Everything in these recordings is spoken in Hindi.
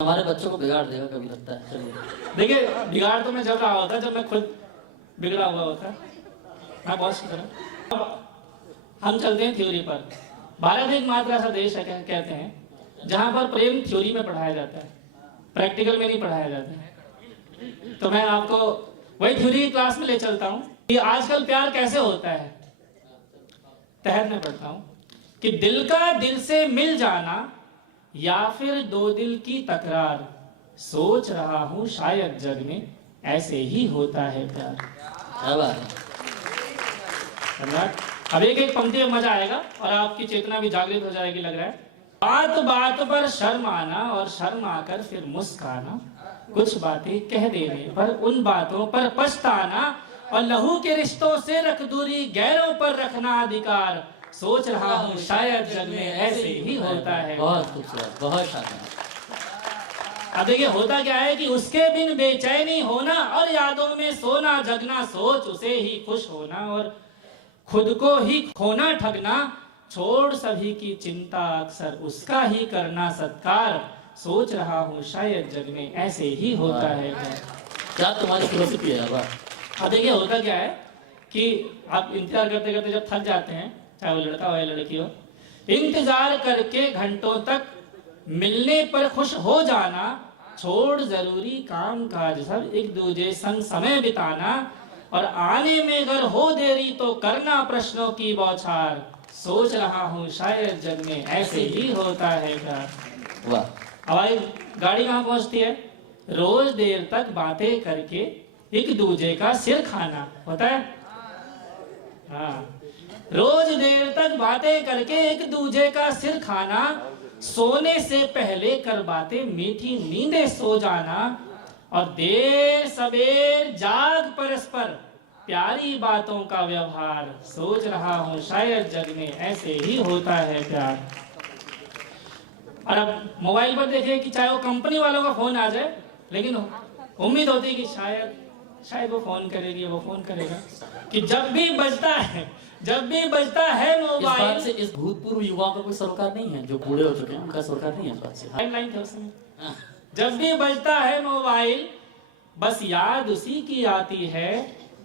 हमारे बच्चों को बिगाड़ देगा कभी, लगता है। चलिए देखिए, बिगाड़ तो मैं जब रहा होता जब मैं खुद बिगड़ा हुआ होता। मैं बॉस की तरह। अब हम चलते हैं थ्योरी पर। भारत एकमात्र ऐसा देश है, कहते हैं, जहां पर प्रेम थ्योरी में पढ़ाया जाता है, प्रैक्टिकल में नहीं पढ़ाया जाता है। तो मैं आपको वही थ्योरी की क्लास में ले चलता हूँ कि आजकल प्यार कैसे होता है। तहत में पढ़ता हूँ कि दिल का दिल से मिल जाना या फिर दो दिल की तकरार, सोच रहा हूं शायद जग में ऐसे ही होता है प्यार। क्या बात है। धन्यवाद। अब एक एक पंक्ति में मजा आएगा और आपकी चेतना भी जागृत हो जाएगी, लग रहा है। बात बात पर शर्म आना और शर्म आकर फिर मुस्काना, कुछ बातें कह देने पर उन बातों पर पछताना, और लहू के रिश्तों से रख दूरी, गैरों पर रखना अधिकार, सोच रहा हूँ शायद जग में ऐसे ही होता है। बहुत खूबसूरत, बहुत शानदार। अब देखिए, होता क्या है कि उसके बिन बेचैनी होना और यादों में सोना जगना, सोच उसे ही खुश होना और खुद को ही खोना ठगना, छोड़ सभी की चिंता अक्सर उसका ही करना सत्कार, सोच रहा हूँ शायद जग में ऐसे ही होता है। क्या तुम्हारी फिलोसफी है। अब देखिए, होता क्या है कि आप इंतजार करते करते जब थक जाते हैं, चाहे वो लड़का हो या लड़की हो, इंतजार करके घंटों तक मिलने पर खुश हो जाना, छोड़ जरूरी काम काज सब एक दूजे संग समय बिताना, और आने में अगर हो देरी तो करना प्रश्नों की बौछार, सोच रहा हूँ शायद जग में ऐसे ही होता है प्यार। वाह। हमारी गाड़ी कहाँ पहुँचती है? रोज देर तक बातें करके एक दूजे का सिर खाना होता है। हाँ, रोज देर तक बातें करके एक दूजे का सिर खाना, सोने से पहले कर बातें मीठी नींदें सो जाना, और देर सवेर जाग परस्पर प्यारी बातों का व्यवहार, सोच रहा हूँ शायद जग में ऐसे ही होता है प्यार। और अब मोबाइल पर देखें कि चाहे वो कंपनी वालों का फोन आ जाए, लेकिन उम्मीद होती है कि शायद वो फोन करेगी, वो फोन करेगा, कि जब भी बजता है मोबाइल। इस से इस भूतपूर्व युवाओं का कोई सरोकार नहीं है, जो बूढ़े हो चुके हैं उनका सरोकार नहीं है इस बात से। लाइन थे उसमें, जब भी बजता है मोबाइल बस याद उसी की आती है,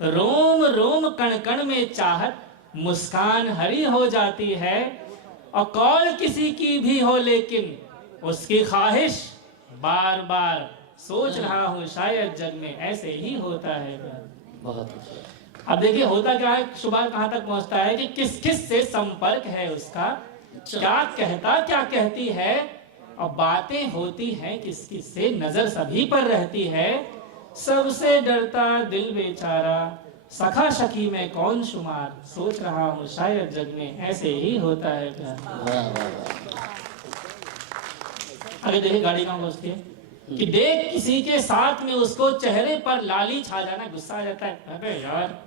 रोम रोम कण कण में चाहत मुस्कान हरी हो जाती है, और कॉल किसी की भी हो लेकिन उसकी ख्वाहिश बार बार, सोच रहा हूँ शायद जग में ऐसे ही होता है। बहुत। अब देखिए, होता क्या है, शुभार कहाँ तक पहुँचता है कि किस किस से संपर्क है उसका, क्या कहता क्या कहती है, और बातें होती हैं किस किस से, नजर सभी पर रहती है, सबसे डरता दिल बेचारा, सखा सखी में कौन शुमार, सोच रहा हूँ शायद जग में ऐसे ही होता है प्यार। अरे देखिए, गाड़ी कहाँ पहुँचती है कि देख किसी के साथ में उसको चेहरे पर लाली छा जाना, गुस्सा आ जाता है। अबे यार,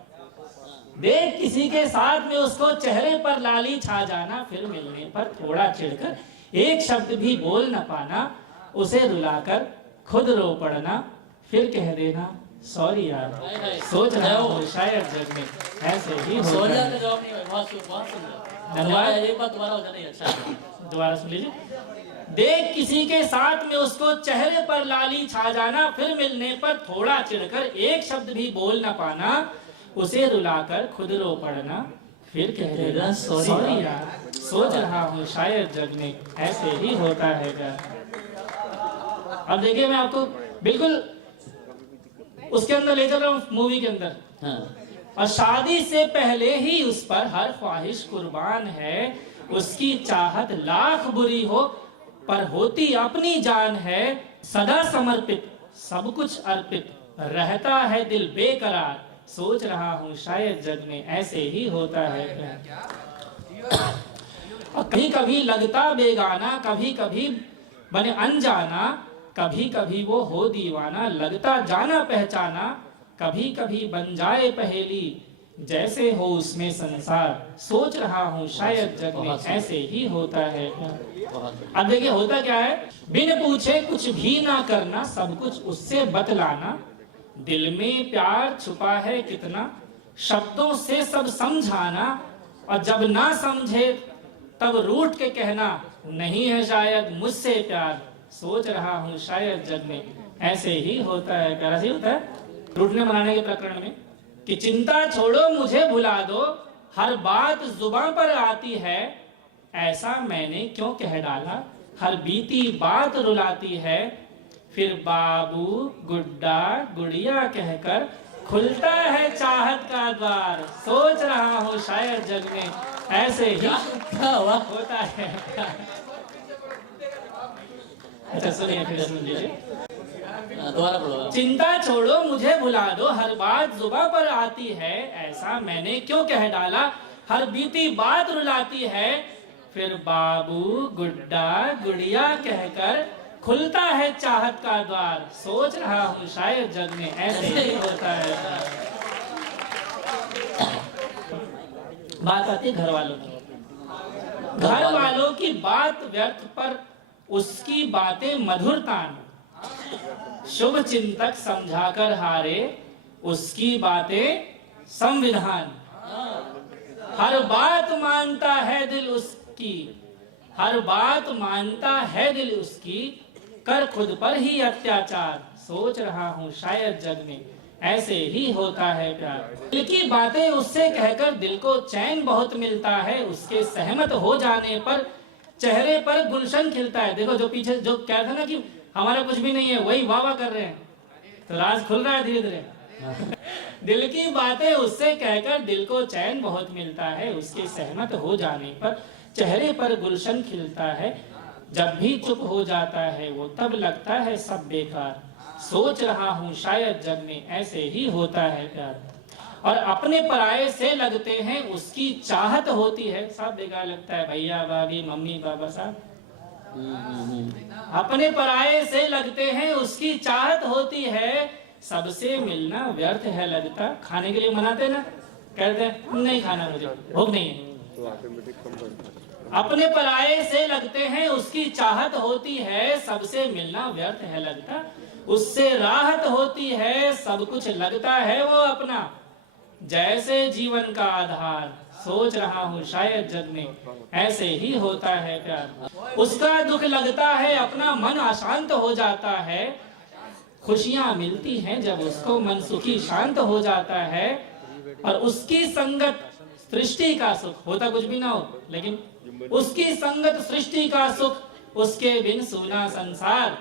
देख किसी के साथ में उसको चेहरे पर लाली छा जाना, फिर मिलने पर थोड़ा चिढ़कर एक शब्द भी बोल न पाना, उसे रुलाकर खुद रो पड़ना, फिर कह देना सॉरी यार, सोच रहा हूँ शायद जग में ऐसे ही होता है। धन्यवाद। एक बार दोबारा हो जाना ही अच्छा है। दोबारा सुन लीजिए। देख किसी के साथ में उसको चेहरे पर लाली छा जाना, फिर मिलने पर थोड़ा चिढ़कर एक शब्द भी बोल न पाना, उसे रुलाकर खुद रो पड़ना, फिर कह देना सॉरी यार, सोच रहा हूँ शायद जग में ऐसे ही होता है प्यार। अब देखिए, मैं आपको बिल्कुल उसके अंदर ले चल रहा हूँ, मूवी के अंदर। हाँ। और शादी से पहले ही उस पर हर ख्वाहिश कुर्बान है, उसकी चाहत लाख बुरी हो पर होती अपनी जान है, सदा समर्पित सब कुछ अर्पित रहता है दिल बेकरार, सोच रहा हूँ शायद जग में ऐसे ही होता है प्यार। और कभी कभी लगता बेगाना, कभी कभी बने अनजाना, कभी कभी वो हो दीवाना, लगता जाना पहचाना, कभी कभी बन जाए पहेली, जैसे हो उसमें संसार, सोच रहा हूँ शायद जग में ऐसे ही होता है। अब देखिए, होता क्या है, बिन पूछे कुछ भी ना करना, सब कुछ उससे बतलाना, दिल में प्यार छुपा है कितना, शब्दों से सब समझाना, और जब ना समझे तब रूठ के कहना नहीं है शायद मुझसे प्यार, सोच रहा हूँ शायद जग में ऐसे ही होता है। प्यारा सी होता है रूठने मनाने के प्रकरण में कि चिंता छोड़ो मुझे भुला दो, हर बात जुबां पर आती है, ऐसा मैंने क्यों कह डाला, हर बीती बात रुलाती है, फिर बाबू गुड्डा गुड़िया कहकर खुलता है चाहत का द्वार, सोच रहा हूँ शायद जग में ऐसे ही क्या हुआ? होता है। अच्छा सुनिए फिर सुन लीजिए। दोबारा पढ़ो। चिंता छोड़ो मुझे भुला दो, हर बात जुबां पर आती है, ऐसा मैंने क्यों कह डाला, हर बीती बात रुलाती है, फिर बाबू गुड्डा गुड़िया कहकर खुलता है चाहत का द्वार, सोच रहा हूँ शायद जग में ऐसे ही होता है। बात आती है घर वालों की। घर वालों की बात व्यर्थ पर उसकी बातें मधुरतान, शुभ चिंतक समझाकर हारे उसकी बातें संविधान, हर बात मानता है दिल उसकी, हर बात मानता है दिल उसकी, कर खुद पर ही अत्याचार, सोच रहा हूँ शायद जग में ऐसे ही होता है प्यार। दिल की बातें उससे कहकर दिल को चैन बहुत मिलता है, उसके सहमत हो जाने पर चेहरे पर गुलशन खिलता है। देखो जो पीछे जो कह था ना कि हमारा कुछ भी नहीं है, वही वाह वाह कर रहे हैं, तो राज खुल रहा है धीरे धीरे। दिल की बातें उससे कहकर दिल को चैन बहुत मिलता है, उसके सहमत हो जाने पर चेहरे पर गुलशन खिलता है, जब भी चुप हो जाता है वो तब लगता है सब बेकार, सोच रहा हूँ शायद जग में ऐसे ही होता है प्यार। और अपने पराये से लगते हैं उसकी चाहत होती है, सब बेकार लगता है, भैया भाभी मम्मी पापा साहब। अपने पराये से लगते हैं उसकी चाहत होती है, सबसे मिलना व्यर्थ है लगता, खाने के लिए मनाते ना, कहते हैं नहीं खाना मुझे भूख नहीं है। अपने पराये से लगते हैं उसकी चाहत होती है, सबसे मिलना व्यर्थ है लगता, उससे राहत होती है, सब कुछ लगता है वो अपना, जैसे जीवन का आधार, सोच रहा हूँ शायद जग में ऐसे ही होता है प्यार। उसका दुख लगता है अपना मन अशांत हो जाता है, खुशियां मिलती हैं जब उसको मन सुखी शांत हो जाता है, और उसकी संगत सृष्टि का सुख, होता कुछ भी ना हो लेकिन उसकी संगत सृष्टि का सुख, उसके बिन सूना संसार,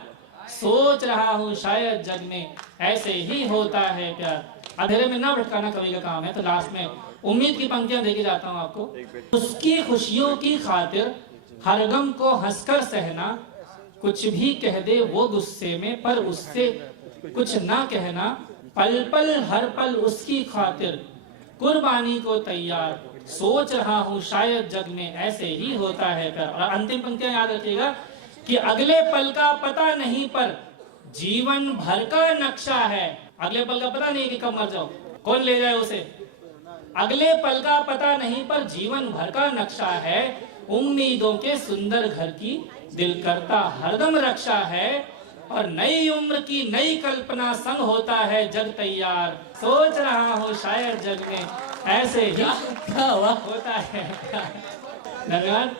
सोच रहा हूँ शायद जग में ऐसे ही होता है प्यार। अंधेरे में ना भटकाना कवि का काम है, तो लास्ट में उम्मीद की पंक्तियां देके जाता हूँ आपको। उसकी खुशियों की खातिर हर गम को हंसकर सहना, कुछ भी कह दे वो गुस्से में पर उससे कुछ ना कहना, पल पल हर पल उसकी खातिर कुर्बानी को तैयार, सोच रहा हूँ शायद जग में ऐसे ही होता है प्यार। और अंतिम पंक्तियां याद रखिएगा कि अगले पल का पता नहीं पर जीवन भर का नक्शा है, अगले पल का पता नहीं कि कब मर जाओ, कौन ले जाए उसे, अगले पल का पता नहीं पर जीवन भर का नक्शा है, उम्मीदों के सुंदर घर की दिल करता हरदम रक्षा है, और नई उम्र की नई कल्पना संग होता है जग तैयार, सोच रहा हूँ शायद जग में ऐसे ही क्या हुआ? होता है। धन्यवाद।